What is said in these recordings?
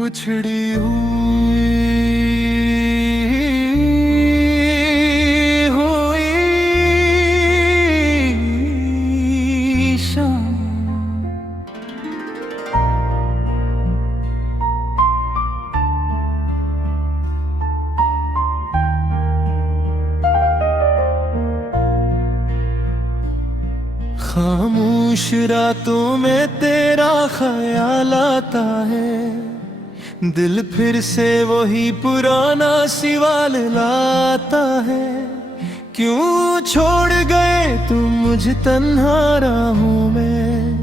बिछड़ी हुई शाम, खामोश रातों में तेरा ख्याल आता है, दिल फिर से वही पुराना सवाल लाता है। क्यों छोड़ गए तुम मुझे तन्हा राहों में,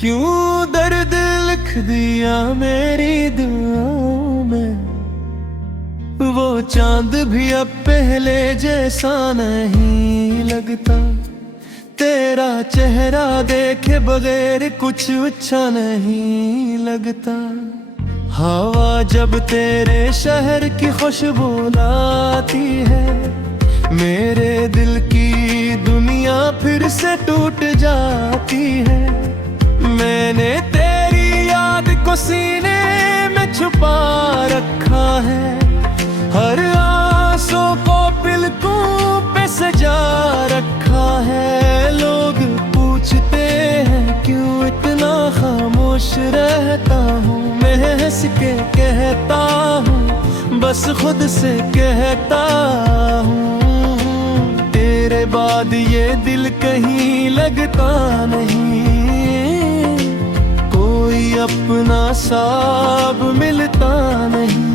क्यों दर्द लिख दिया मेरी दुआओं में। वो चांद भी अब पहले जैसा नहीं लगता, तेरा चेहरा देखे बगैर कुछ अच्छा नहीं लगता। हवा जब तेरे शहर की खुशबू लाती है, मेरे दिल की दुनिया फिर से टूट जाती है। मैंने तेरी याद को सीने में छुपा रखा है, हर आंसू को पलकों पे सजा रखा है। लोग पूछते हैं क्यों इतना खामोश रहता हूँ, मैं हंस के कहता हूँ, बस खुद से कहता हूँ। तेरे बाद ये दिल कहीं लगता नहीं, कोई अपना साब मिलता नहीं।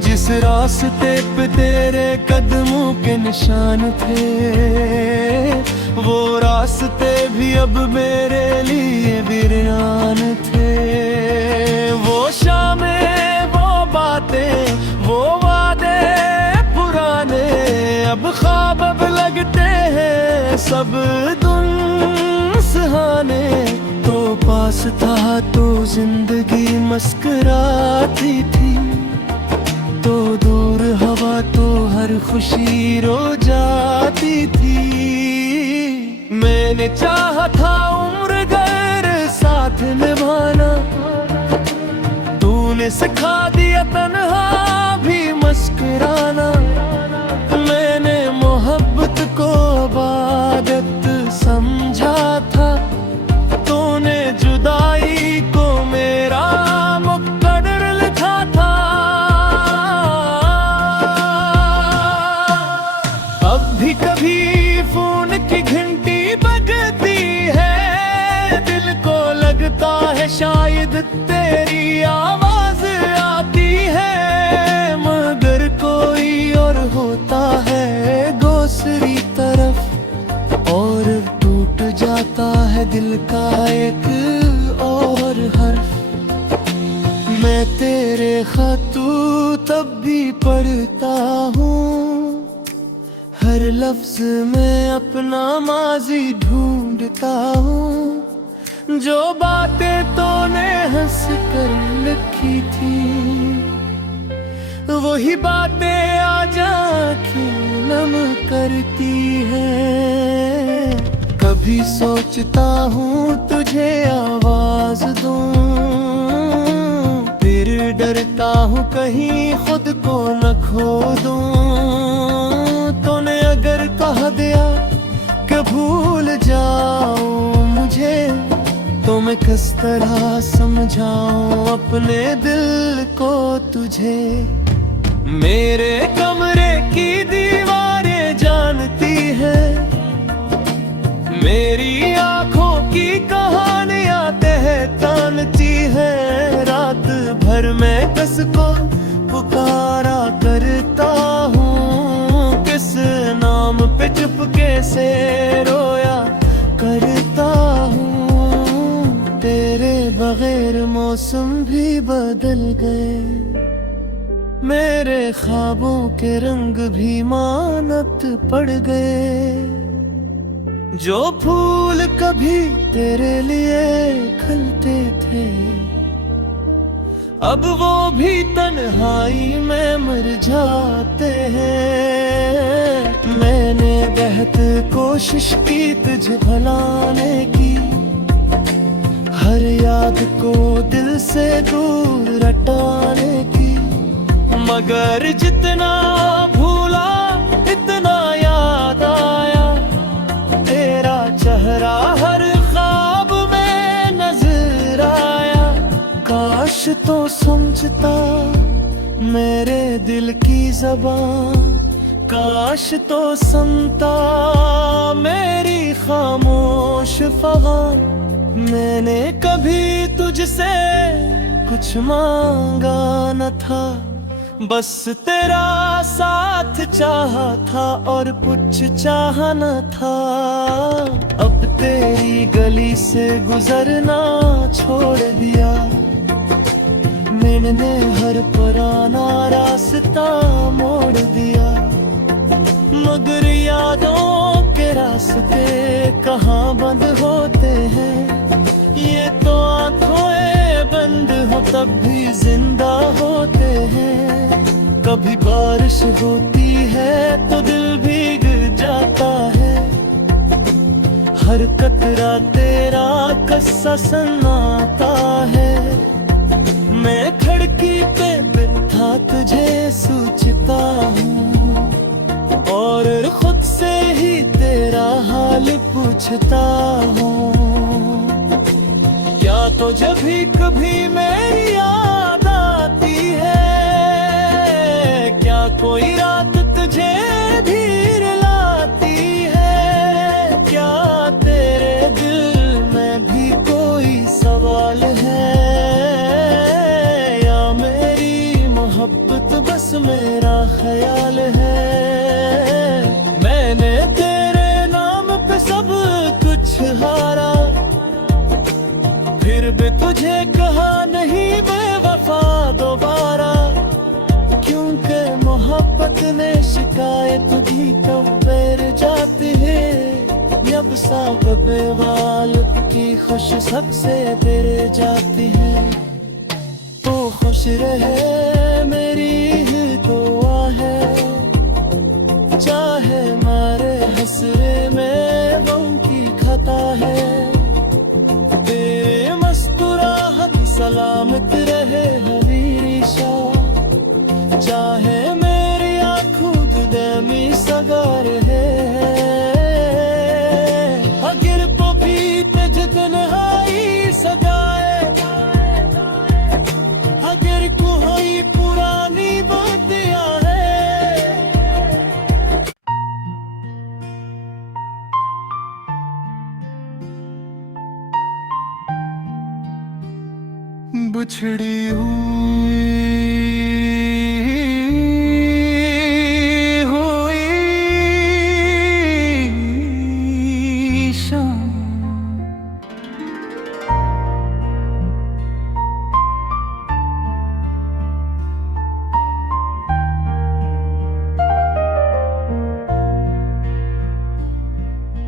जिस रास्ते पे तेरे कदमों के निशान थे, वो रास्ते भी अब मेरे लिए वीरान थे। वो शामें, वो बातें, वो वादे पुराने, अब ख्वाब अब लगते हैं सब दुन सुहाने। तो पास था तो जिंदगी मुस्कुराती थी, तो दूर हवा तो हर खुशी रो जाती थी। मैंने चाहा था उम्र भर साथ निभाना, तूने सिखा दिया तन्हा भी मुस्कुराना। मैंने मोहब्बत को इबादत समझा था, तूने जुदाई को मेरा मुकद्दर लिखा था। अब भी कभी फोन की घंटी बजती है, दिल को लगता है शायद तेरी आवाज आती है। मगर कोई और होता है दूसरी तरफ, और टूट जाता है दिल का एक और हर्फ। मैं तेरे खतू तब भी पढ़ता हूँ, हर लफ्ज में अपना माजी ढूंढता हूँ। जो बातें तूने हंस कर लिखी थी, वही बातें आज आँखें नम करती हैं। कभी सोचता हूँ तुझे आवाज दूं, फिर डरता हूँ कहीं खुद को न खो दूं। तूने अगर कह दिया कि भूल जाऊं मुझे, तो मैं किस तरह समझाऊं अपने दिल को तुझे। मेरे कमरे की दीवारें जानती है, मेरी आंखों की कहानियां तहतानती है। रात भर मैं किसको पुकारा करता हूँ, किस नाम पे चुपके से रोया करता हूँ। तेरे बगैर मौसम भी बदल गए, मेरे ख्वाबों के रंग भी मानत पड़ गए। जो फूल कभी तेरे लिए खिलते थे, अब वो भी तन्हाई में मर जाते हैं। मैंने बहुत कोशिश की तुझे भुलाने की, हर याद को दिल से दूर रटाने की, मगर जितना भूला इतना याद आया तेरा चेहरा हर ख्वाब में नजर आया। काश तो समझता मेरे दिल की ज़बान, काश तो सुनता मेरी खामोश फ़ग़ान। मैंने कभी तुझसे कुछ मांगा न था, बस तेरा साथ चाहा था और कुछ चाहा न था। अब तेरी गली से गुजरना छोड़ दिया मैंने, हर पुराना रास्ता मोड़ दिया। मगर यादों के रास्ते कहाँ बंद होते हैं, ये तो आंखों बंद हो तब भी जिंदा होते हैं। कभी बारिश होती है तो दिल भीग जाता है, हर कतरा तेरा कस्सा सुनाता है। मैं खिड़की पे बैठा तुझे सोचता हूँ और खुद से ही तेरा हाल पूछता हूँ। क्या तो जब भी कभी मेरी याद आती है, क्या कोई रात तुझे भी रुलाती है, क्या तेरे दिल में भी कोई सवाल है, या मेरी मोहब्बत बस मेरा ख्याल है। मैंने तेरे नाम पे सब कुछ हारा, फिर भी तुझे कहा नहीं बेवफा दोबारा, क्योंकि मोहब्बत ने शिकायत भी तो पैर जाती है। जब साब वाल की खुश सबसे देर जाती है, तो खुश रहे मेरी ही दुआ है, चाहे मारे हसरे में गम की खता है। सलामत रहे हरीशा, चाहे मेरी आँखों दुदमी सगार है। अगर पपीत जितन हाई सगाए, अगर कोई पुरानी बातियाँ है। बिछड़ी हुई शाम,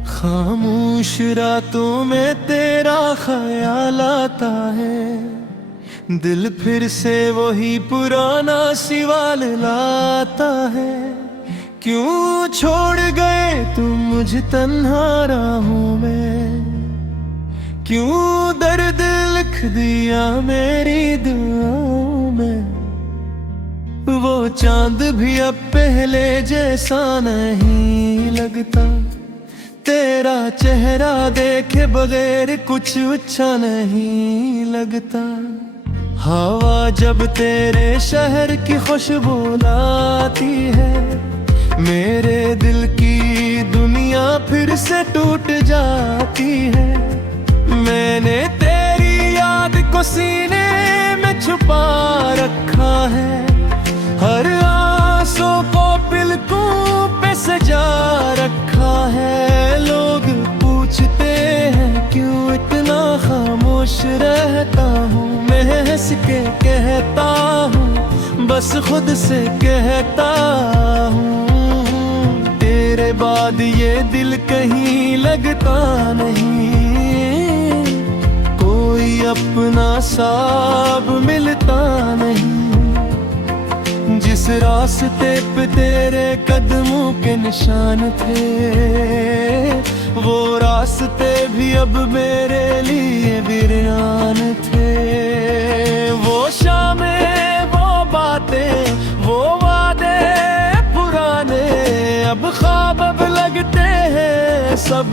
खामोश रातों में तेरा ख्याल आता है, दिल फिर से वही पुराना सवाल लाता है। क्यों छोड़ गए तुम मुझे तन्हा राहों में, क्यों दर्द लिख दिया मेरी दुआओं में। वो चांद भी अब पहले जैसा नहीं लगता, तेरा चेहरा देखे बगैर कुछ अच्छा नहीं लगता। हवा जब तेरे शहर की खुशबू लाती है, मेरे दिल की दुनिया फिर से टूट जाती है। मैंने तेरी याद को सीने में छुपा रखा है, हर आंसू को पलकों पे सजा रखा है। लोग पूछते हैं क्यों इतना खामोश रहता हूँ, मैं हंस के कहता हूँ, बस खुद से कहता हूँ। तेरे बाद ये दिल कहीं लगता नहीं, कोई अपना साब मिलता नहीं। जिस रास्ते पे तेरे कदमों के निशान थे, वो रास्ते भी अब मेरे लिए वीरान थे। वो शामें, वो बातें, वो वादे पुराने, अब ख्वाब अब लगते हैं सब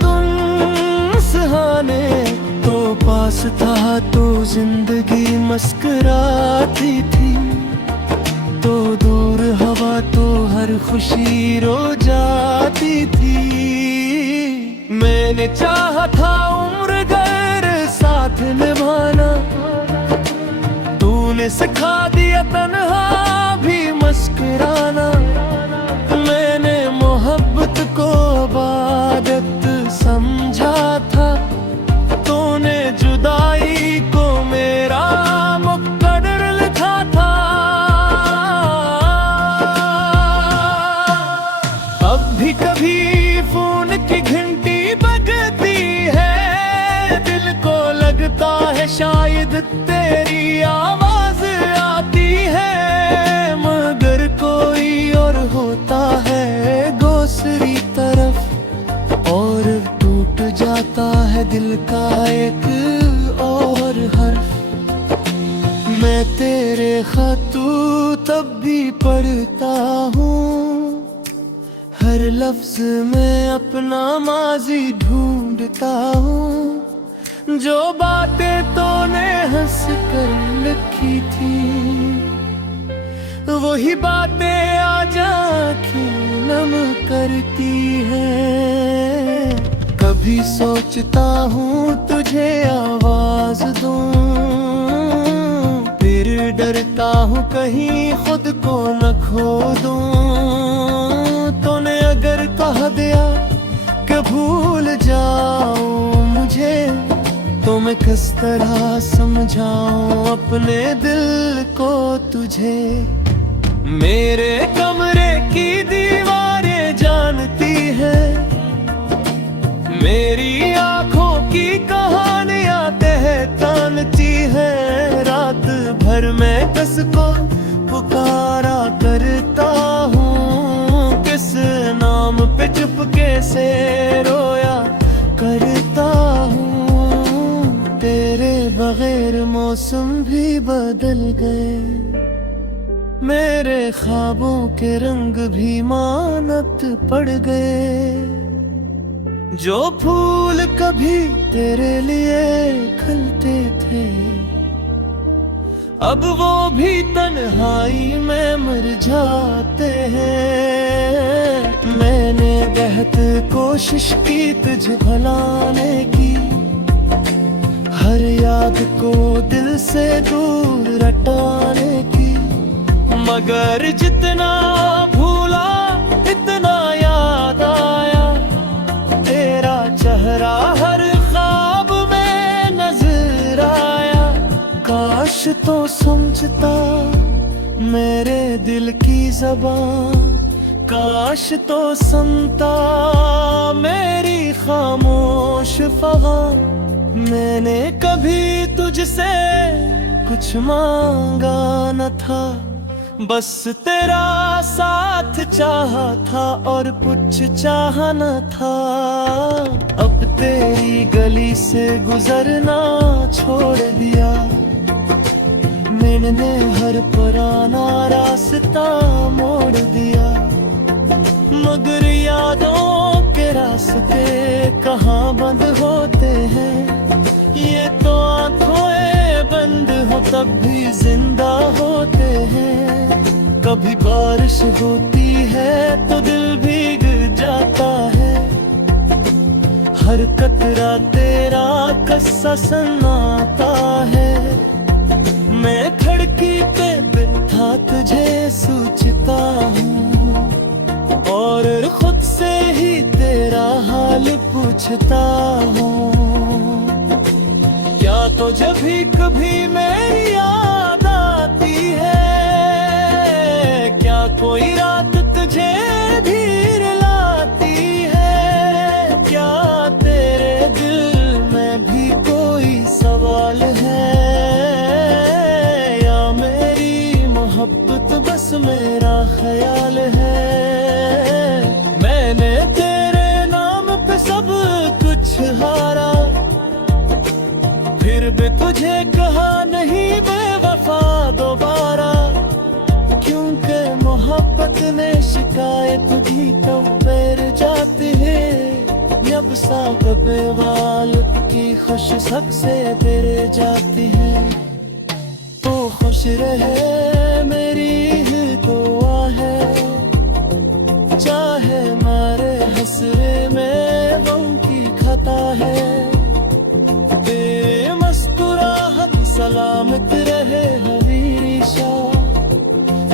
दुन सुहाने। तो पास था तो जिंदगी मुस्कुराती थी, तो दूर हवा तो हर खुशी रो जाती थी। मैंने चाहा था उम्र भर साथ निभाना, तूने सिखा दिया तन्हा भी मुस्कुराना। मैंने मोहब्बत को इबादत समझा था, तूने जुदाई को मेरा मुकद्दर लिखा था। अब भी कभी फोन की घंटी बजती है, दिल को लगता है शायद तेरी आवाज आती है, मगर कोई और होता है दूसरी तरफ, और टूट जाता है दिल का एक और हर्फ। मैं तेरे खतू तब भी पढ़ता हूँ, हर लफ्ज में अपना माजी ढूंढता हूँ। जो बातें तूने हंस कर लिखी थी, वही बातें आज आँखें नम करती है। कभी सोचता हूँ तुझे आवाज दूं, फिर डरता हूँ कहीं खुद को न खो दूं। तूने अगर कह दिया कि भूल जाऊं मुझे, तो मैं किस तरह समझाऊं अपने दिल को तुझे। मेरे कमरे की दीवारें जानती है, मेरी आंखों की कहानियां तहतानती है। रात भर मैं किसको पुकारा करता हूँ, किस नाम पे चुपके से रोया करता हूँ। तेरे बगैर मौसम भी बदल गए, मेरे ख्वाबों के रंग भी मानत पड़ गए। जो फूल कभी तेरे लिए खिलते थे, अब वो भी तन्हाई में मर जाते हैं। मैंने बेहद कोशिश की तुझे भुलाने की, हर याद को दिल से दूर हटाने की, मगर जितना भूला इतना याद आया। तेरा चेहरा हर ख्वाब में नजर आया। काश तो समझता मेरे दिल की ज़बान, काश तो सुनता मेरी खामोश फ़ग़ान। मैंने कभी तुझसे कुछ मांगा न था, बस तेरा साथ चाहा था और कुछ चाहा न था। अब तेरी गली से गुजरना छोड़ दिया, मैंने हर पुराना रास्ता मोड़ दिया। मगर यादों के रास्ते कहाँ बंद होते हैं, ये तो आँखों बंद हो तब भी जिंदा होते हैं। कभी बारिश होती है तो दिल भीग जाता है, हर कतरा तेरा किस्सा सुनाता है। मैं खिड़की पे बैठा तुझे सोचता हूँ, और खुद से ही तेरा हाल पूछता हूँ। क्या तो जब भी कभी मेरी याद आती है, क्या कोई रात तुझे धीर लाती है? क्या तेरे दिल में भी कोई सवाल है, या मेरी मोहब्बत बस मेरा ख्याल है? मैंने तेरे नाम पे सब कब बैर जाती है जब साकब वाल की खुश सबसे तेरे जाती है तो खुश रहे मेरी ही दुआ है चाहे मारे हसरे में गम की खता है बेमुस्कुराहट सलामत रहे हमेशा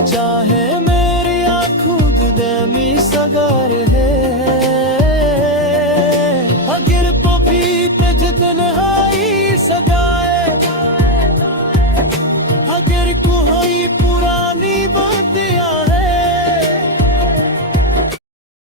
चाहे मेरी आँखों दमी सगार